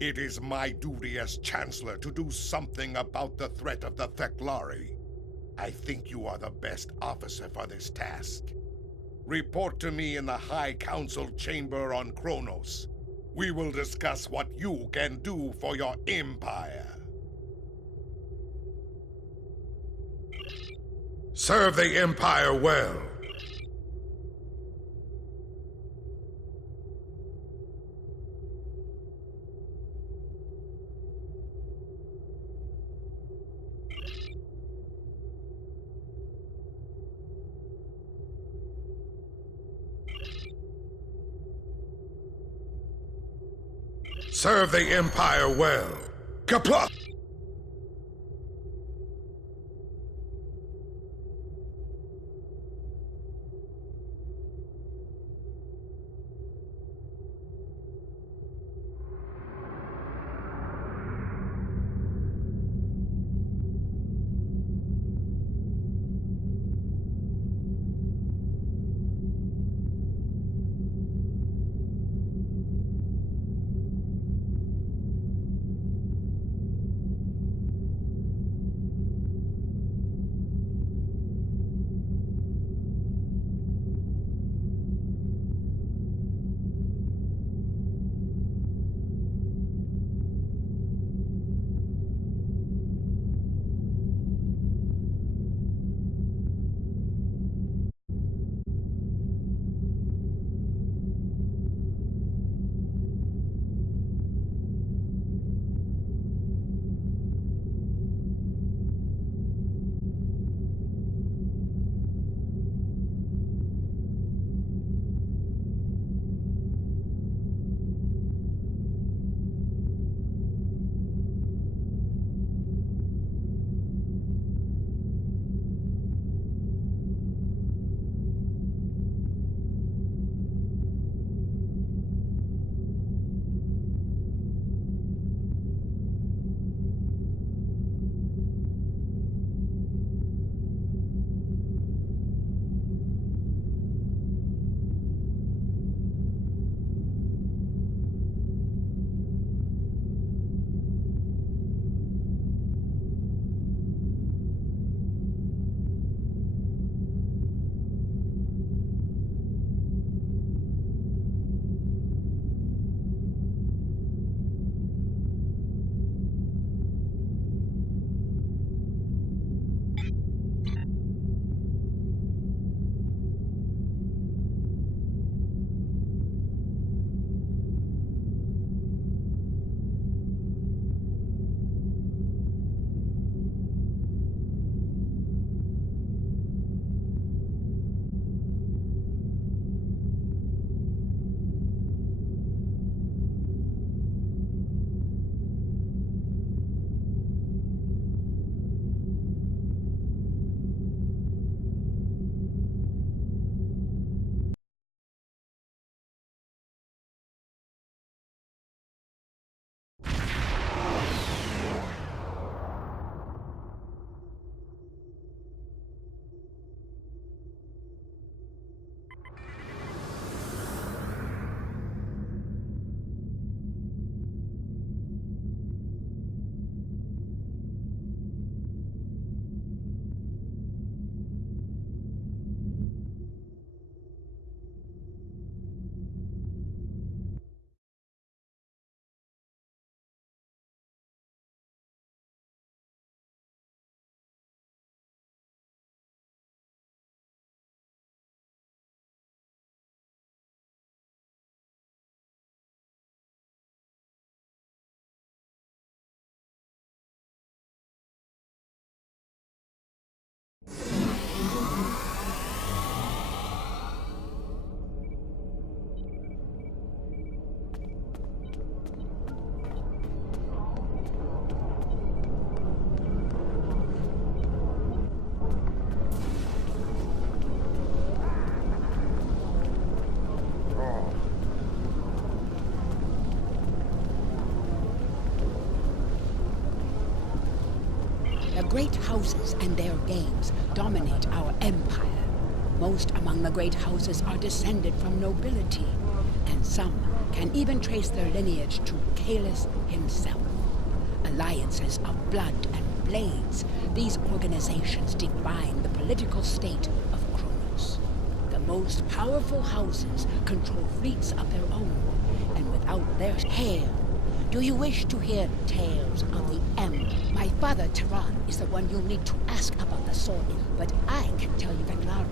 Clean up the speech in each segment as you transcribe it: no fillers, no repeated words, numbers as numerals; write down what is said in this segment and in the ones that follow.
It is my duty as Chancellor to do something about the threat of the Theklari. I think you are the best officer for this task. Report to me in the High Council chamber on Kronos. We will discuss what you can do for your empire. Serve the Empire well. Serve the Empire well. Kapla! The great houses and their games dominate our empire. Most among the great houses are descended from nobility, and some can even trace their lineage to Kahless himself. Alliances of blood and blades, these organizations define the political state of Kronos. The most powerful houses control fleets of their own, and without their hail, do you wish to hear tales of the Emperor? My father, Tehran, is the one you'll need to ask about the sword, but I can tell you Veglari.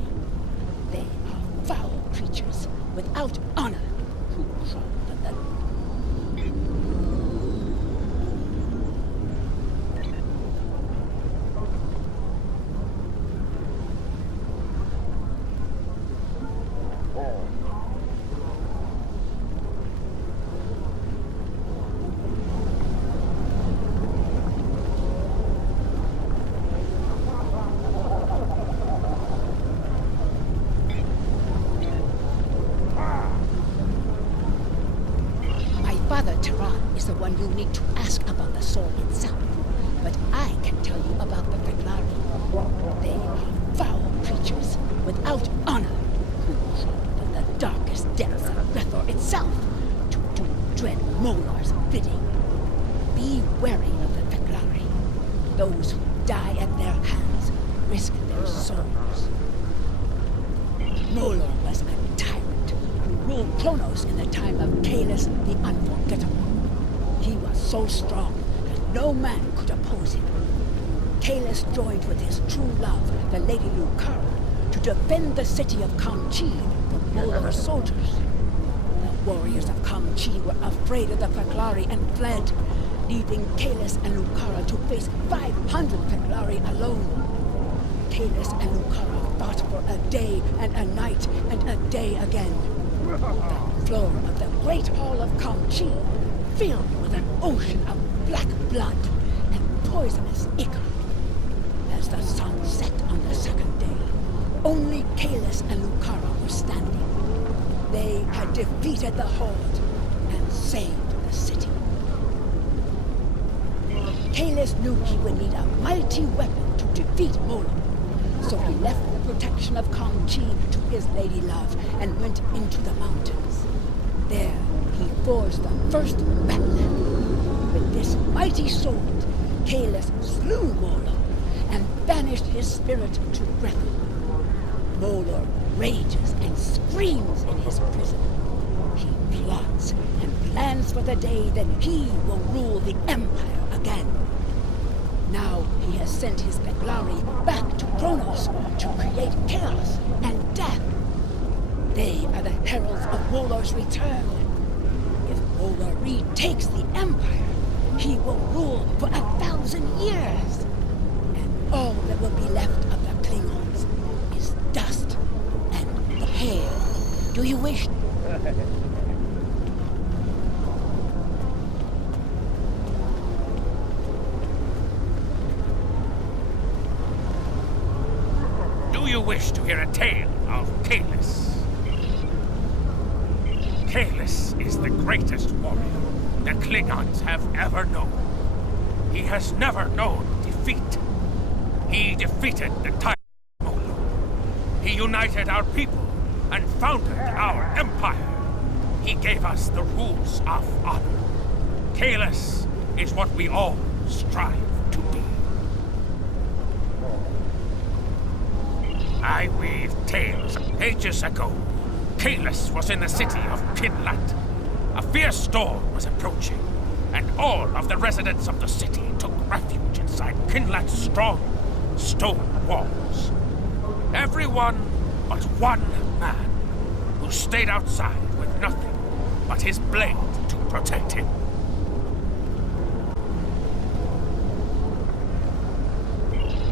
They are foul creatures without honor who crawl on the... Father Tehran is the one you'll need to ask about the sword itself, but I can tell you about the Veglari. They are foul creatures without honor who crawl in the darkest depths of Rethor itself to do dread Molar's bidding. Be wary of the Veglari. Those who die at their hands risk their souls. Molar was a tyrant who ruled Kronos in the time of Kahless the Unforgettable. He was so strong that no man could oppose him. Kahless joined with his true love, the Lady Lucara, to defend the city of Kamchi from Molar's soldiers. The warriors of Kamchi were afraid of the Veglari and fled, leaving Kahless and Lucara to face 500 Veglari alone. Kahless and Lucara fought for a day and a night and a day again. The floor of the Great Hall of Kamchi filled with an ocean of black blood and poisonous ichor. As the sun set on the second day, only Kahless and Lucara were standing. They had defeated the Horde and saved the city. Kahless knew he would need a mighty weapon to defeat Molar. So he left the protection of Kamchi to his lady love and went into the mountains. There, he forged the first battle. With this mighty sword, Kahless slew Molar and banished his spirit to Rethor. Molar rages and screams in his prison. He plots and plans for the day that he will rule the Empire again. Now he has sent his Veglari back to Kronos to create chaos and death. They are the heralds of Molar's return. If Molar retakes the Empire, he will rule for 1,000 years. And all that will be left of the Klingons is dust and hair. Do you wish... Do you wish to hear a tale of Kahless? Kahless is the greatest warrior the Klingons have ever known. He has never known defeat. He defeated the tyrant Molar. He united our people and founded our empire. He gave us the rules of honor. Kahless is what we all strive to be. I weave tales. Ages ago, Kahless was in the city of Kinlat. A fierce storm was approaching, and all of the residents of the city took refuge inside Kinlat's strong stone walls. Everyone but one man, who stayed outside with nothing but his blade to protect him.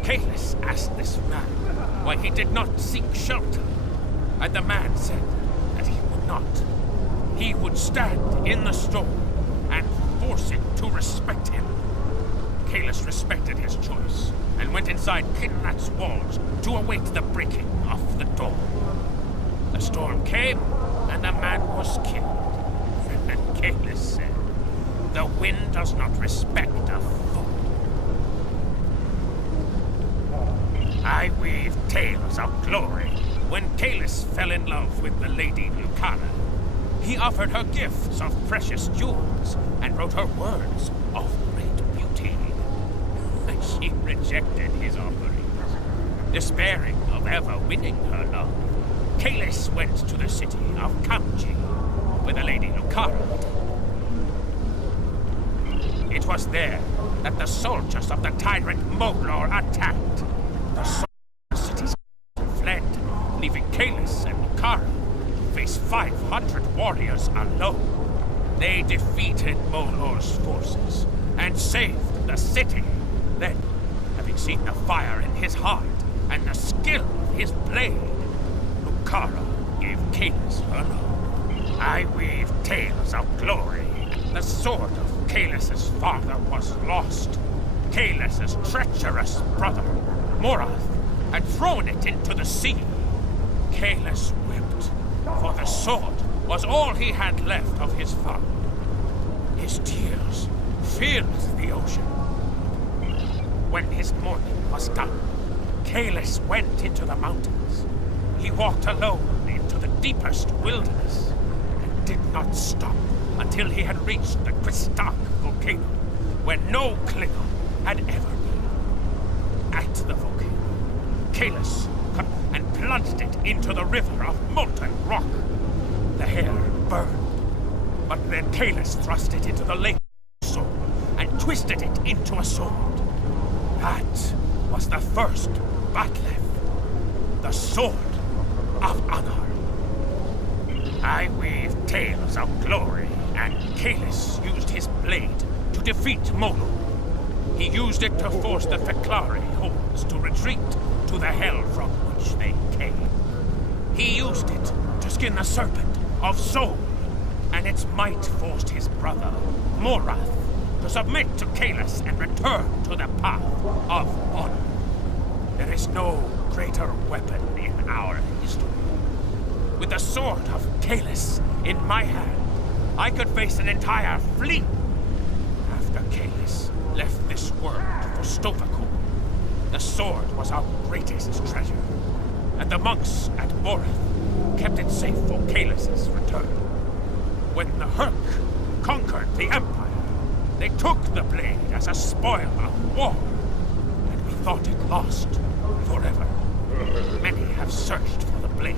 Kahless asked this man why he did not seek shelter, and the man said that he would not. He would stand in the storm and force it to respect him. Kahless respected his choice and went inside Kinrat's walls to await the breaking of the dawn. The storm came, and the man was killed. And Kahless said, "The wind does not respect a fool." I weave tales of glory. When Kahless fell in love with the Lady Lucara, He offered her gifts of precious jewels and wrote her words of great beauty. And she rejected his offerings. Despairing of ever winning her love, Kahless went to the city of Kamchi with the Lady Lucara. It was there that the soldiers of the tyrant Molor attacked. The cities fled, leaving Kahless and Lucara to face 500 warriors alone. They defeated Molor's forces and saved the city. Then, having seen the fire in his heart and the skill of his blade, Lucara gave Kahless her love. I weave tales of glory. The sword of Kahless's father was lost. Kahless's treacherous brother, Morath, had thrown it into the sea. Kahless wept, for the sword was all he had left of his father. His tears filled the ocean. When his mourning was done, Kahless went into the mountains. He walked alone into the deepest wilderness and did not stop until he had reached the Kristak volcano, where no Klingon had ever been. At the volcano, Kahless cut and plunged it into the river of molten rock. The hair burned, but then Kahless thrust it into the lake sword and twisted it into a sword. That was the first Batleth, the sword of honor. I weave tales of glory, and Kahless used his blade to defeat Molor. He used it to force the Feklari hordes to retreat to the hell from which they came. He used it to skin the serpent of Sol, and its might forced his brother, Morath, to submit to Kahless and return to the path of honor. There is no greater weapon in our history. With the sword of Kahless in my hand, I could face an entire fleet. After Kahless left this world for Stovacor, the sword was our greatest treasure, and the monks at Boreth kept it safe for Kahless's return. When the Herc conquered the Empire, they took the blade as a spoil of war, and we thought it lost forever. Many have searched for the blade,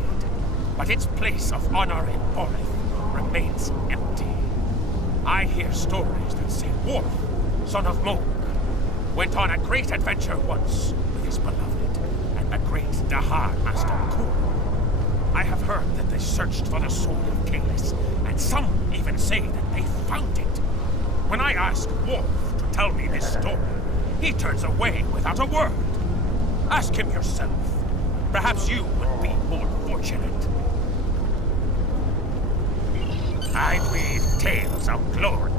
but its place of honor in Boreth remains empty. I hear stories that say Worf, son of Moog, went on a great adventure once with his beloved and the great Dahar Master Kur. I have heard that they searched for the sword of Kahless, and some even say that they found it. When I ask Worf to tell me this story, he turns away without a word. Ask him yourself. Perhaps you would be more fortunate. I weave tales of glory.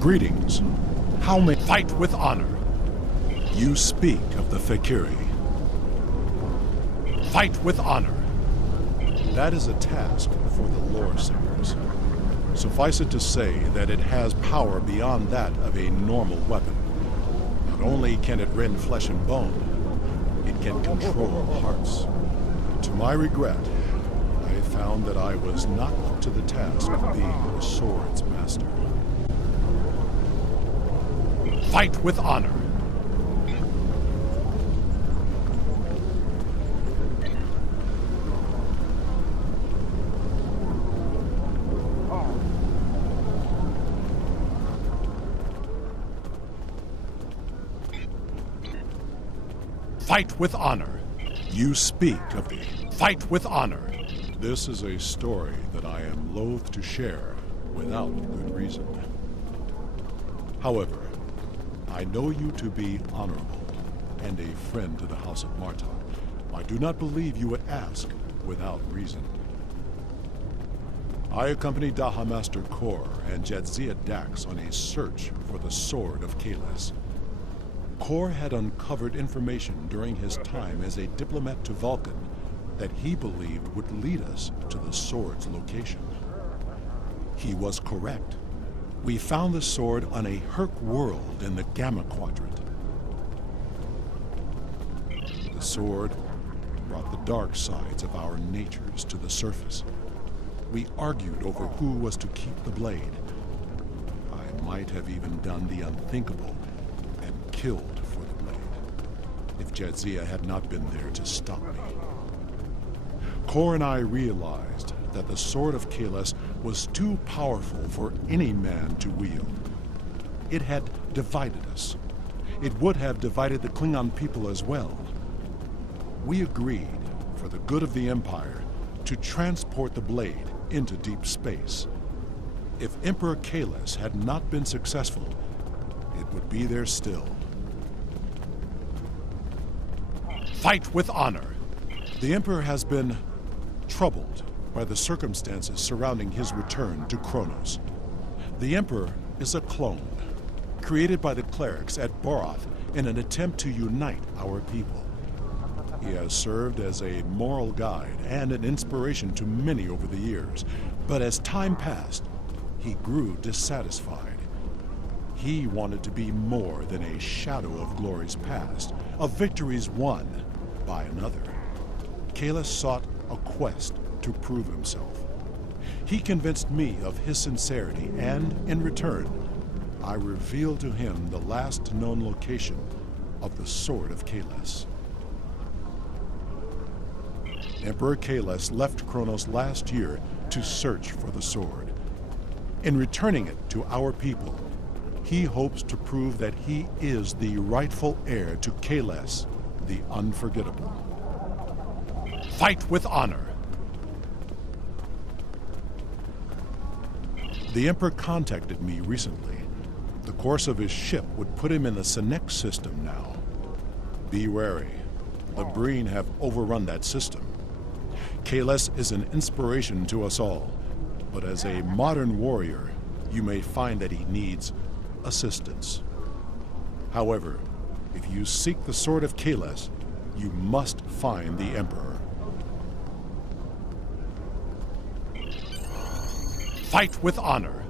Greetings. How may fight with honor? You speak of the Fekiri. Fight with honor. That is a task for the lore singers. Suffice it to say that it has power beyond that of a normal weapon. Not only can it rend flesh and bone, it can control hearts. To my regret, I found that I was not up to the task of being a sword's master. Fight with honor. Fight with honor. You speak of the fight with honor. This is a story that I am loath to share without good reason. However, I know you to be honorable and a friend to the House of Martok. I do not believe you would ask without reason. I accompanied Daha Master Kor and Jadzia Dax on a search for the Sword of Kahless. Kor had uncovered information during his time as a diplomat to Vulcan that he believed would lead us to the sword's location. He was correct. We found the sword on a Herc world in the Gamma Quadrant. The sword brought the dark sides of our natures to the surface. We argued over who was to keep the blade. I might have even done the unthinkable and killed for the blade, if Jadzia had not been there to stop me. Kor and I realized that the sword of Kahless was too powerful for any man to wield. It had divided us. It would have divided the Klingon people as well. We agreed, for the good of the Empire, to transport the blade into deep space. If Emperor Kahless had not been successful, it would be there still. Fight with honor. The Emperor has been troubled by the circumstances surrounding his return to Kronos. The Emperor is a clone, created by the clerics at Boroth in an attempt to unite our people. He has served as a moral guide and an inspiration to many over the years, but as time passed, he grew dissatisfied. He wanted to be more than a shadow of glories past, of victories won by another. Kahless sought a quest to prove himself. He convinced me of his sincerity, and in return, I revealed to him the last known location of the Sword of Kahless. Emperor Kahless left Kronos last year to search for the sword. In returning it to our people, he hopes to prove that he is the rightful heir to Kahless, the unforgettable. Fight with honor. The Emperor contacted me recently. The course of his ship would put him in the Senex system now. Be wary. The Breen have overrun that system. Kahless is an inspiration to us all, but as a modern warrior, you may find that he needs assistance. However, if you seek the Sword of Kahless, you must find the Emperor. Fight with honor.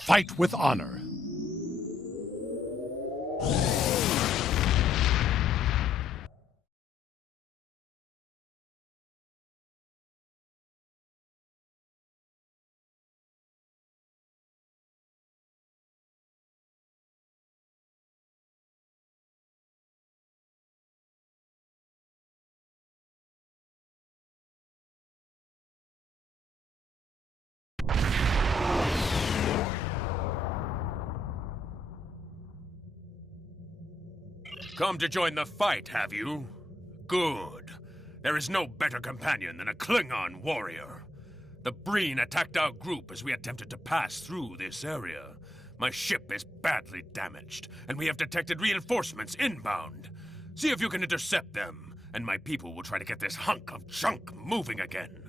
Fight with honor. Come to join the fight, have you? Good. There is no better companion than a Klingon warrior. The Breen attacked our group as we attempted to pass through this area. My ship is badly damaged, and we have detected reinforcements inbound. See if you can intercept them, and my people will try to get this hunk of junk moving again.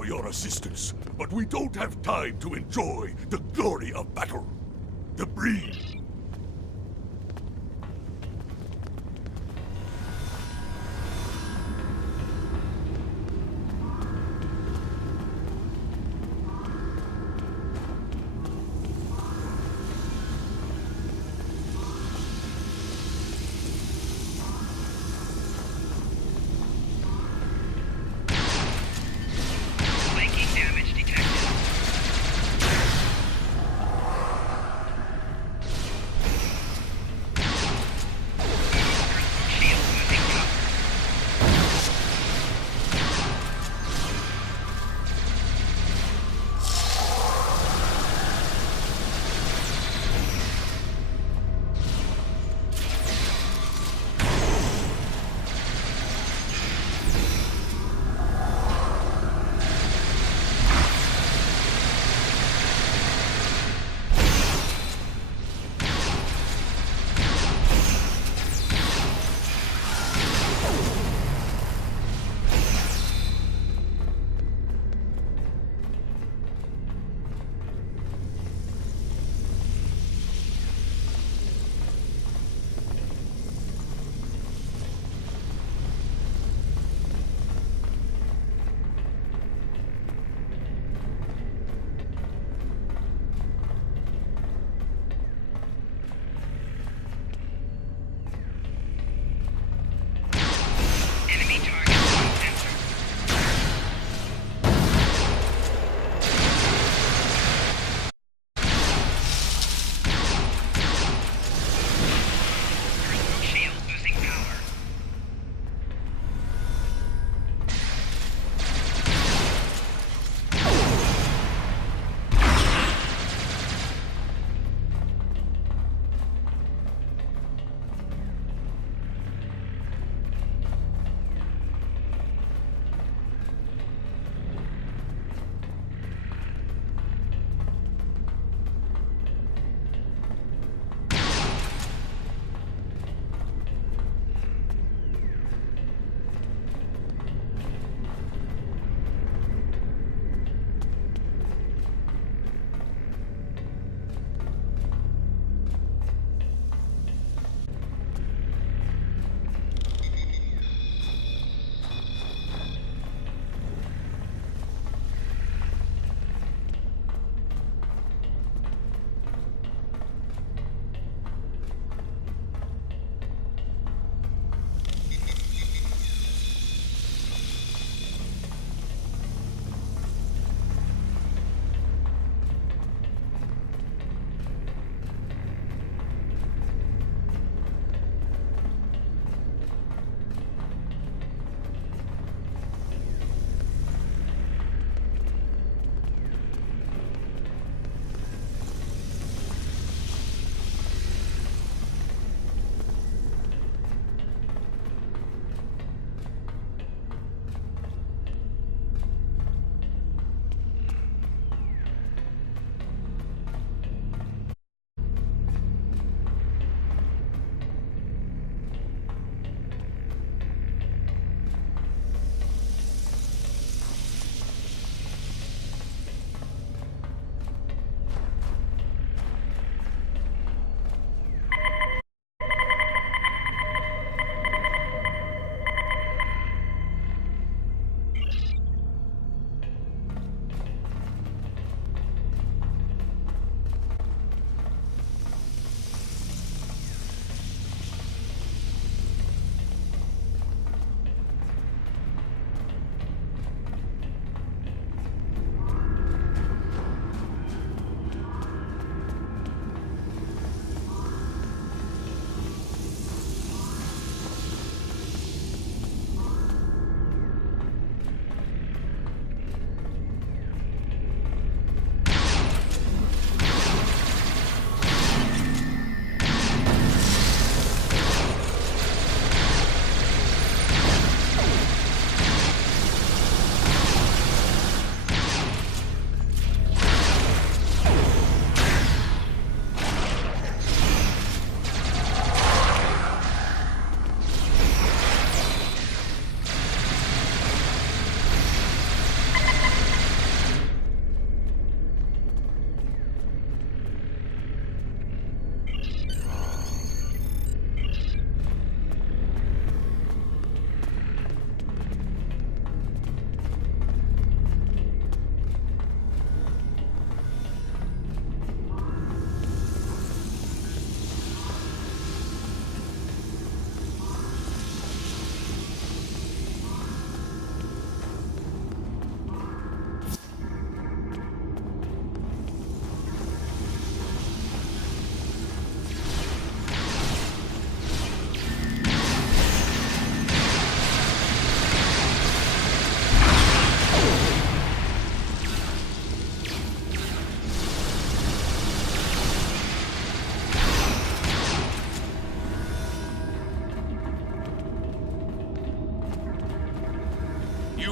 for your assistance, but we don't have time to enjoy the glory of battle. Debris. Flanking damage detected.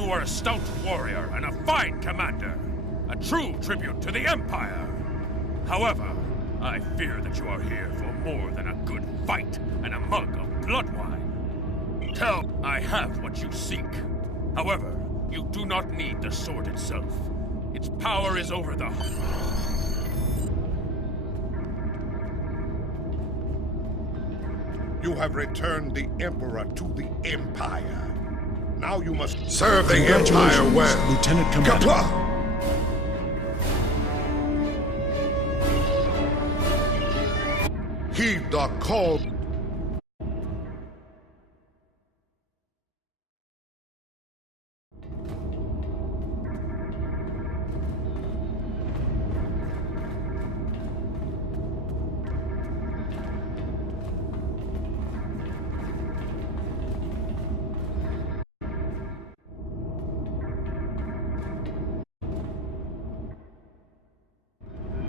You are a stout warrior and a fine commander. A true tribute to the Empire. However, I fear that you are here for more than a good fight and a mug of blood wine. I have what you seek. However, you do not need the sword itself. Its power is over the... You have returned the Emperor to the Empire. Now you must serve the Empire well. Lieutenant Commander. Kapla! Heed the call.